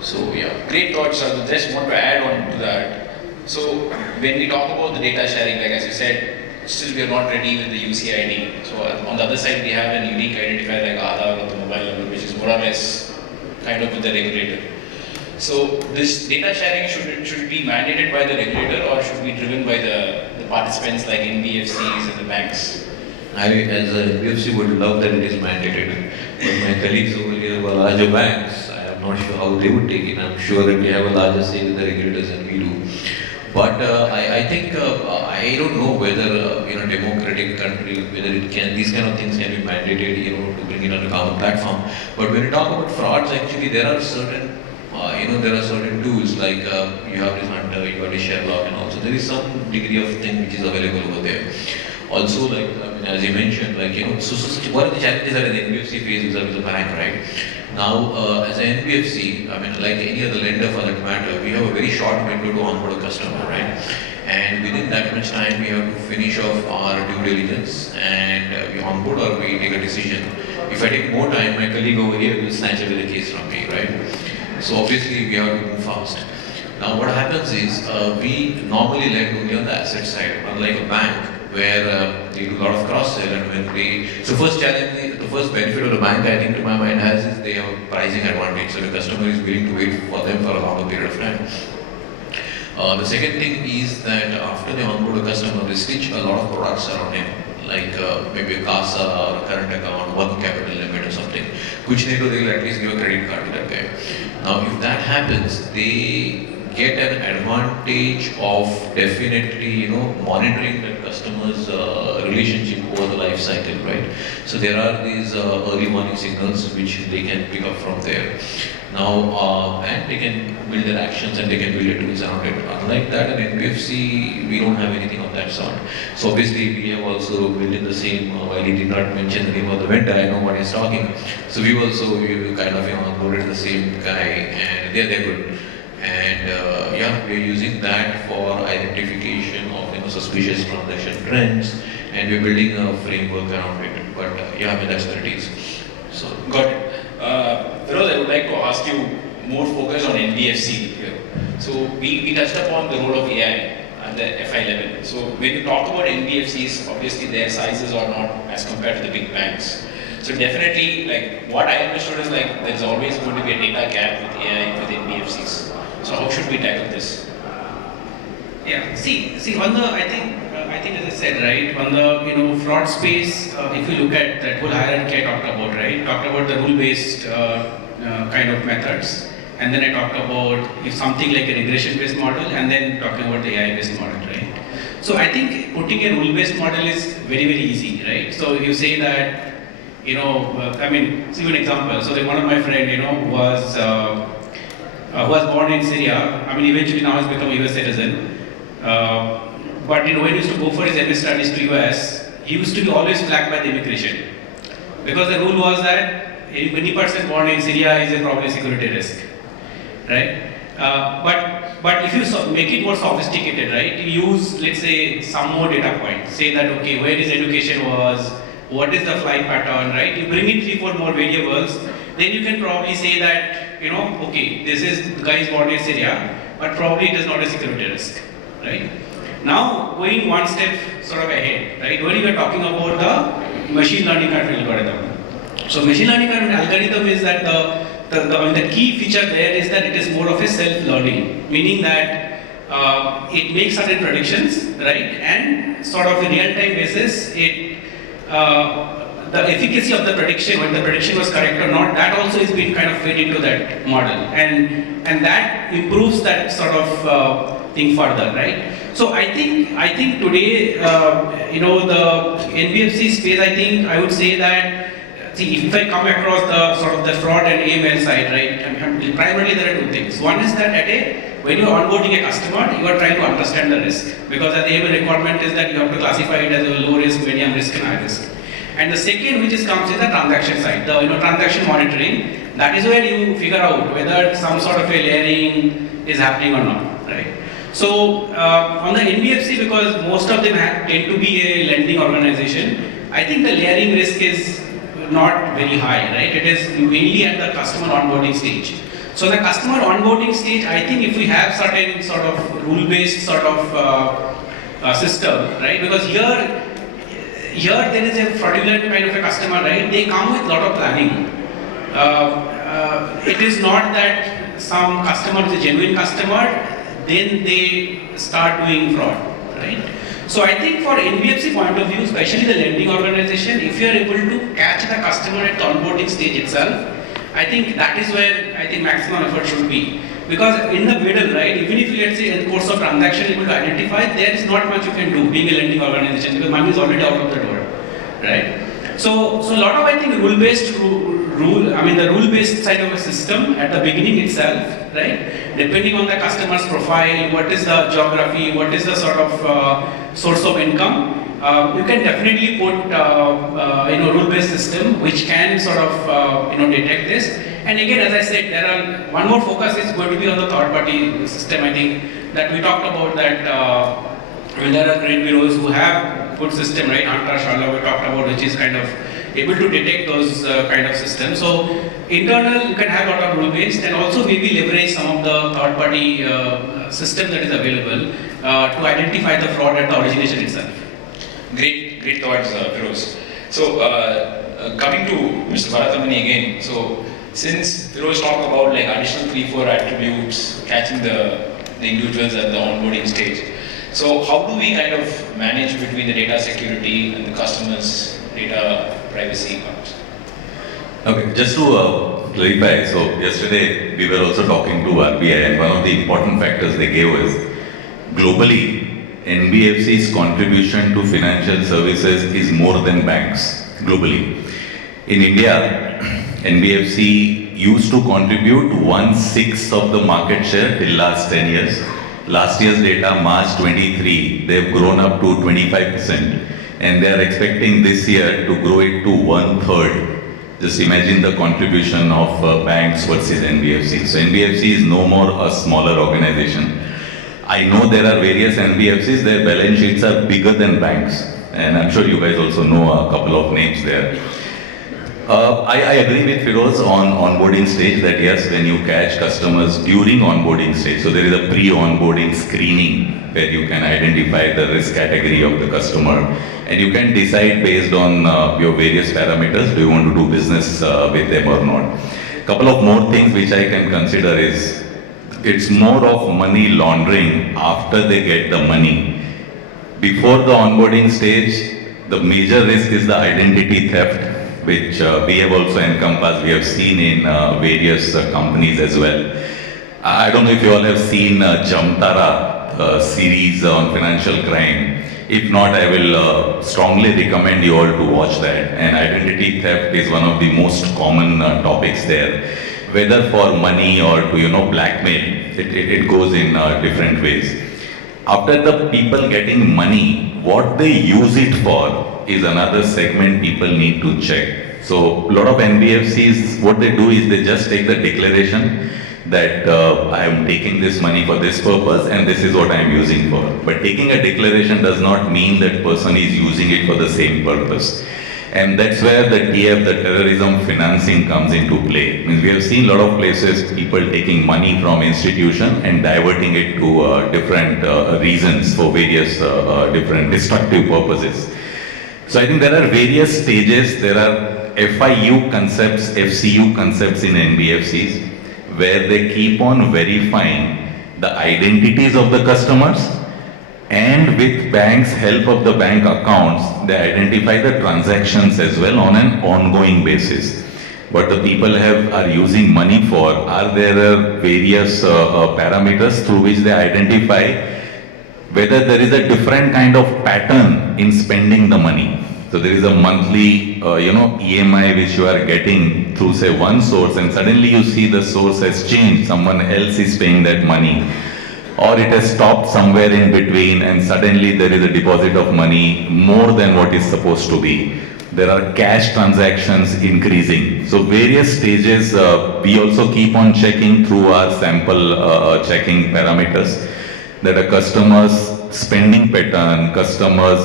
So yeah. Great thoughts, Shardul. Just want to add on to that. So when we talk about the data sharing, like as you said, still we are not ready with the UCID. So on the other side, we have an unique identifier like Aadhaar or the mobile number, which is more or less kind of with the regulator. So this data sharing should be mandated by the regulator, or should be driven by the participants like NBFCs and the banks? I, as a NBFC, would love that it is mandated. But my colleagues over here who are larger banks, I am not sure how they would take it. I'm sure that they have a larger say with the regulators than we do. But I think I don't know whether in a democratic country whether these kind of things can be mandated to bring it on a common platform. But when you talk about frauds, actually there are certain tools like you have this Hunter, you have this Sherlock, and also there is some degree of thing which is available over there. Also, like as you mentioned, so one of the challenges that an NBFC faces with a bank, right? Now, as an NBFC, like any other lender for that matter, we have a very short window to onboard a customer, right? And within that much time, we have to finish off our due diligence and we onboard or we take a decision. If I take more time, my colleague over here will snatch away the case from me, right? So obviously, we have to move fast. Now, what happens is, we normally lend only on the asset side, unlike a bank, where they do a lot of cross-sell, and when they... So first challenge, the first benefit of the bank, I think to my mind, has is they have a pricing advantage. So the customer is willing to wait for them for a longer period of time. The second thing is that after they onboard a customer, they stitch a lot of products around him, like maybe a CASA or a current account, working capital limit or something, which they will at least give a credit card to that guy. Now, if that happens, they get an advantage of definitely, monitoring that customer's relationship over the life cycle, right? So there are these early warning signals which they can pick up from there. Now, and they can build their actions and they can build their tools around it. Unlike that, in NBFC, we don't have anything of that sort. So obviously, we have also built in the same, while he did not mention the name of the vendor, I know what he's talking. So we also kind of onboarded the same guy, and they're good. And yeah, we're using that for identification of suspicious transaction trends, and we're building a framework around it. But yeah, I mean that's what it is. So Got it. Firoz, I would like to ask you more focus on NBFC here. So we touched upon the role of AI at the FI level. So when you talk about NBFCs, obviously their sizes are not as compared to the big banks. So definitely, like what I understood is like there's always going to be a data gap with AI with NBFCs. So how should we tackle this? Yeah. See, on the I think as I said, right, on the fraud space, if you look at that whole hierarchy I talked about, right, talked about the rule-based kind of methods, and then I talked about if something like a regression-based model, and then talking about the AI-based model, right. So I think putting a rule-based model is very easy, right. So you say that, I mean, see an example. So like one of my friend, who was born in Syria. I mean, eventually now has become a US citizen. But when he used to go for his MS studies to US, he used to be always flagged by the immigration. Because the rule was that any person born in Syria is probably a security risk, right? But if you make it more sophisticated, right, you use, let's say, some more data points. Say that, okay, where his education was, what is the flight pattern, right? You bring in 3-4 more variables, then you can probably say that, okay, this is the guy is born in Syria, but probably it is not a security risk, right? Now, going one step sort of ahead, right? When you are talking about the machine learning kind of algorithm. So machine learning kind of algorithm is that the key feature there is that it is more of a self-learning, meaning that it makes certain predictions, right? And sort of a real-time basis, the efficacy of the prediction, whether the prediction was correct or not, that also is being kind of fed into that model, and that improves that sort of thing further, right? So I think today, the NBFC space, I would say that, see, if I come across the sort of the fraud and AML side, right, primarily there are two things. One is that when you are onboarding a customer, you are trying to understand the risk, because the AML requirement is that you have to classify it as a low risk, medium risk, and high risk. And the second, which comes is the transaction side, the transaction monitoring. That is where you figure out whether some sort of a layering is happening or not, right? So on the NBFC, because most of them tend to be a lending organization, I think the layering risk is not very high, right? It is mainly at the customer onboarding stage. So the customer onboarding stage, I think if we have certain sort of rule-based sort of system, right? Because here there is a fraudulent kind of a customer, right? They come with a lot of planning. It is not that some customer is a genuine customer, then they start doing fraud, right? So I think for NBFC point of view, especially the lending organization, if you are able to catch the customer at the onboarding stage itself, I think that is where I think maximum effort should be. Because in the middle, right, even if you, let's say, in the course of transaction able to identify, there is not much you can do being a lending organization, because money is already out of the door, right? So a lot of, I think, the rule-based side of a system at the beginning itself, right? Depending on the customer's profile, what is the geography, what is the sort of source of income, you can definitely put, rule-based system which can sort of, detect this. And again, as I said, one more focus is going to be on the third-party system. I think that we talked about that. There are great bureaus who have good system, right? Hunter, Shah, we talked about, which is kind of able to detect those kind of systems. So internal, you can have a lot of rule-based, and also maybe leverage some of the third-party system that is available to identify the fraud at the origination itself. Great thoughts, Firoz. So coming to Mr. Bharat again. So since Firoz talked about like additional 3-4 attributes, catching the the individuals at the onboarding stage. So how do we kind of manage between the data security and the customer's data privacy part? Okay, just to clarify, so yesterday we were also talking to RBI, and one of the important factors they gave was globally NBFC's contribution to financial services is more than banks globally. In India, NBFC used to contribute 1/6 of the market share till last 10 years. Last year's data, March 23, they've grown up to 25%, and they are expecting this year to grow it to 1/3. Just imagine the contribution of banks versus NBFC. So NBFC is no more a smaller organization. I know there are various NBFCs, their balance sheets are bigger than banks, and I'm sure you guys also know a couple of names there. I agree with Firoz on onboarding stage that yes, when you catch customers during onboarding stage, so there is a pre-onboarding screening where you can identify the risk category of the customer, and you can decide based on your various parameters, do you want to do business with them or not. Couple of more things which I can consider is, it's more of money laundering after they get the money. Before the onboarding stage, the major risk is the identity theft, which we have also encompassed, we have seen in various companies as well. I don't know if you all have seen Jamtara series on financial crime. If not, I will strongly recommend you all to watch that. And identity theft is one of the most common topics there. Whether for money or to blackmail, it goes in different ways. After the people getting money, what they use it for is another segment people need to check. So a lot of NBFCs, what they do is they just take the declaration that I am taking this money for this purpose and this is what I am using for. But taking a declaration does not mean that person is using it for the same purpose. And that's where the TF, the terrorism financing, comes into play. Means we have seen a lot of places people taking money from institution and diverting it to different reasons for various different destructive purposes. So I think there are various stages. There are FIU concepts, FCU concepts in NBFCs where they keep on verifying the identities of the customers, and with banks' help of the bank accounts, they identify the transactions as well on an ongoing basis. What the people are using money for, are there various parameters through which they identify whether there is a different kind of pattern in spending the money. So there is a monthly, EMI which you are getting through say one source, and suddenly you see the source has changed, someone else is paying that money. Or it has stopped somewhere in between and suddenly there is a deposit of money more than what is supposed to be. There are cash transactions increasing. So various stages, we also keep on checking through our sample checking parameters that a customer's spending pattern, customers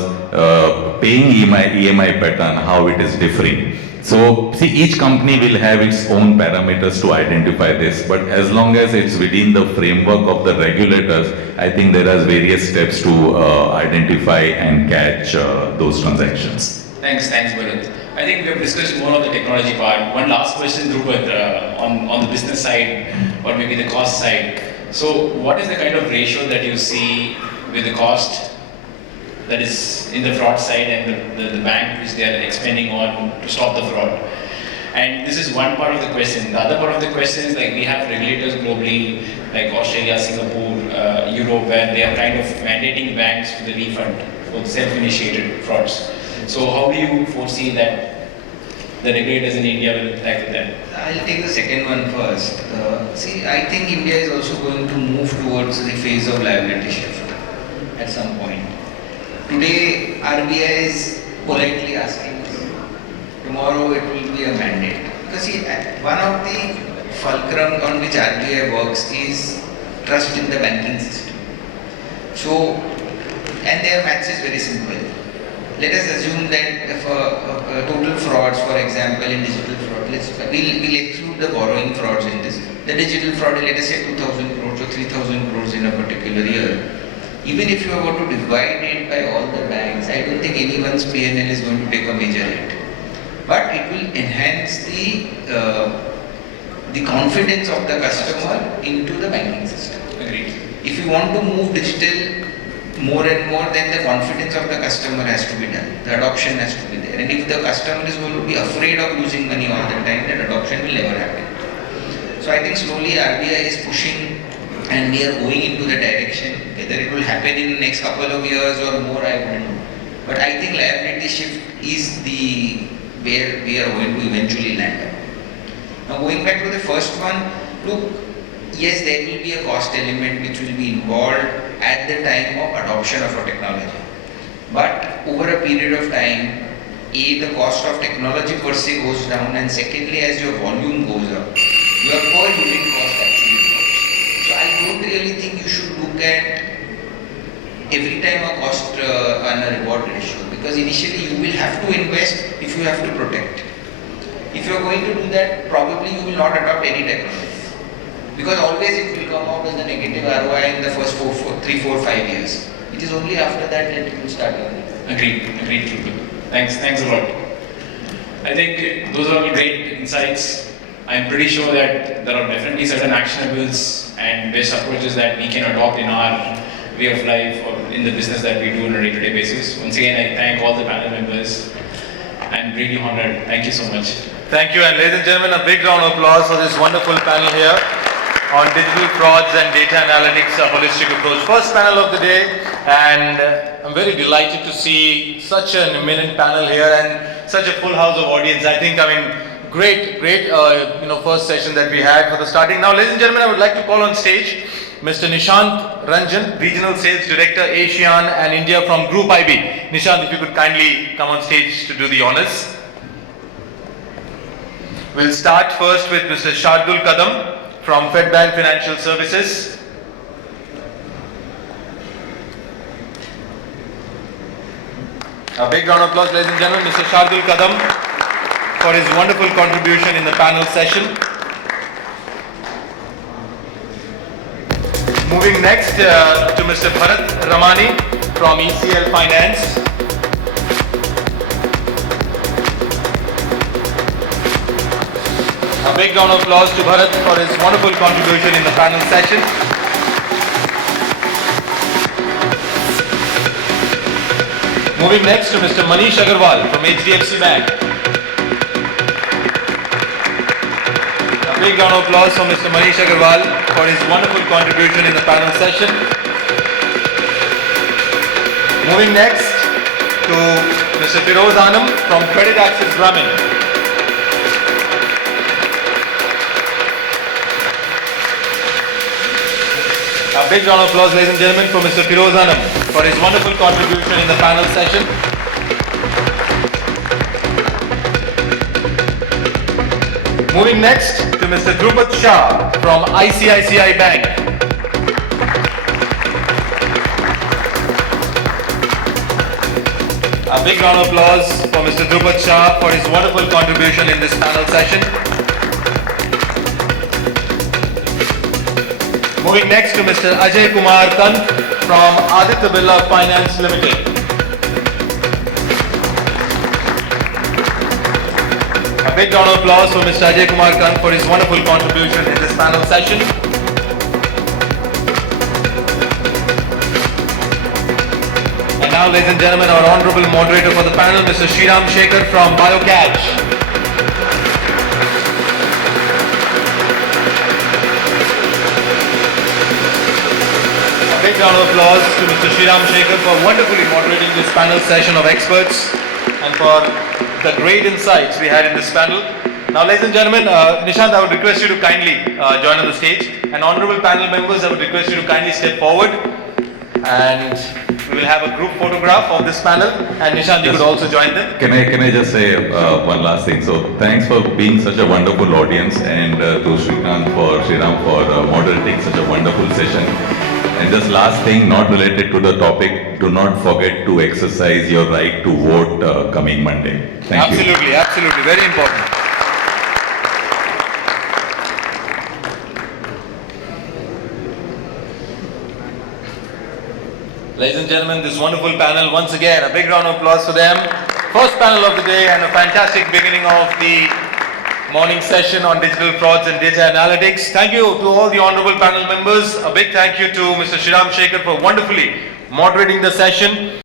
paying EMI pattern, how it is differing. So see, each company will have its own parameters to identify this, but as long as it's within the framework of the regulators, I think there are various steps to identify and catch those transactions. Thanks, Bharat. I think we have discussed more of the technology part. One last question, Drupad, on the business side or maybe the cost side. So what is the kind of ratio that you see with the cost that is in the fraud side and the bank which they are expending on to stop the fraud? And this is one part of the question. The other part of the question is, like, we have regulators globally like Australia, Singapore, Europe, where they are kind of mandating banks for the refund for self-initiated frauds. So how do you foresee that the regulators in India will tackle them? I'll take the second one first. See, I think India is also going to move towards the phase of liability shift at some point. Today, RBI is politely asking us. Tomorrow it will be a mandate. Because see, one of the fulcrum on which RBI works is trust in the banking system. So, and their maths is very simple. Let us assume that for total frauds, for example, in digital fraud, we'll exclude the borrowing frauds in this. The digital fraud, let us say 2,000 crores or 3,000 crores in a particular year. Even if you were to divide it by all the banks, I don't think anyone's P&L is going to take a major hit. But it will enhance the confidence of the customer into the banking system. Agreed. If you want to move digital more and more, then the confidence of the customer has to be done. The adoption has to be there. And if the customer is going to be afraid of losing money all the time, then adoption will never happen. So I think slowly RBI is pushing and we are going into the direction. Whether it will happen in the next couple of years or more, I wouldn't know. But I think liability shift is where we are going to eventually land up. Now going back to the first one, look, yes, there will be a cost element which will be involved at the time of adoption of a technology. But over a period of time, A, the cost of technology per se goes down, and secondly, as your volume goes up, your per unit cost actually drops. So I don't really think you should look at every time a cost and a reward ratio, because initially you will have to invest if you have to protect. If you are going to do that, probably you will not adopt any technology. Because always it will come out as a negative ROI in the first 3, 4, 5 years. It is only after that that you will start learning. Agreed. Thanks a lot. I think those are all great insights. I'm pretty sure that there are definitely certain actionables and best approaches that we can adopt in our way of life or in the business that we do on a day-to-day basis. Once again, I thank all the panel members. I'm really honored. Thank you so much. Thank you, and ladies and gentlemen, a big round of applause for this wonderful panel here on digital frauds and data analytics, a holistic approach. First panel of the day, and I'm very delighted to see such an eminent panel here and such a full house of audience. I think, great, first session that we had for the starting. Now, ladies and gentlemen, I would like to call on stage Mr. Nishant Ranjan, Regional Sales Director, ASEAN and India from Group IB. Nishant, if you could kindly come on stage to do the honors. We'll start first with Mr. Shardul Kadam from Fedbank Financial Services. A big round of applause, ladies and gentlemen, Mr. Shardul Kadam for his wonderful contribution in the panel session. Moving next to Mr. Bharat Ramani from ECL Finance. A big round of applause to Bharat for his wonderful contribution in the panel session. Moving next to Mr. Manish Agrawal from HDFC Bank. A big round of applause for Mr. Manish Agrawal for his wonderful contribution in the panel session. Moving next to Mr. Firoz Anam from CreditAccess Grameen. A big round of applause, ladies and gentlemen, for Mr. Firoz Anam for his wonderful contribution in the panel session. Moving next to Mr. Drupad Shah from ICICI Bank. A big round of applause for Mr. Drupad Shah for his wonderful contribution in this panel session. Moving next to Mr. 𝐃𝐢𝐠𝐢𝐭𝐚𝐥 Kanth from Aditya Birla Finance Limited. A big round of applause for Mr. 𝐃𝐢𝐠𝐢𝐿 Kanth for his wonderful contribution in this panel session. And now, ladies and gentlemen, our honorable moderator for the panel, Mr. Shriram Sekar from BioCatch. Big round of applause to Mr. Shriram Sekar for wonderfully moderating this panel session of experts and for the great insights we had in this panel. Now, ladies and gentlemen, Nishant, I would request you to kindly join on the stage, and honorable panel members, I would request you to kindly step forward, and we will have a group photograph of this panel, and Nishant, you could also join them. Can I just say one last thing? So thanks for being such a wonderful audience, and to Shriram for moderating such a wonderful session. And just last thing, not related to the topic, do not forget to exercise your right to vote coming Monday. Thank you. Absolutely, very important. Ladies and gentlemen, this wonderful panel, once again, a big round of applause for them. First panel of the day and a fantastic beginning of the morning session on digital frauds and data analytics. Thank you to all the honorable panel members. A big thank you to Mr. Shriram Shekhar for wonderfully moderating the session.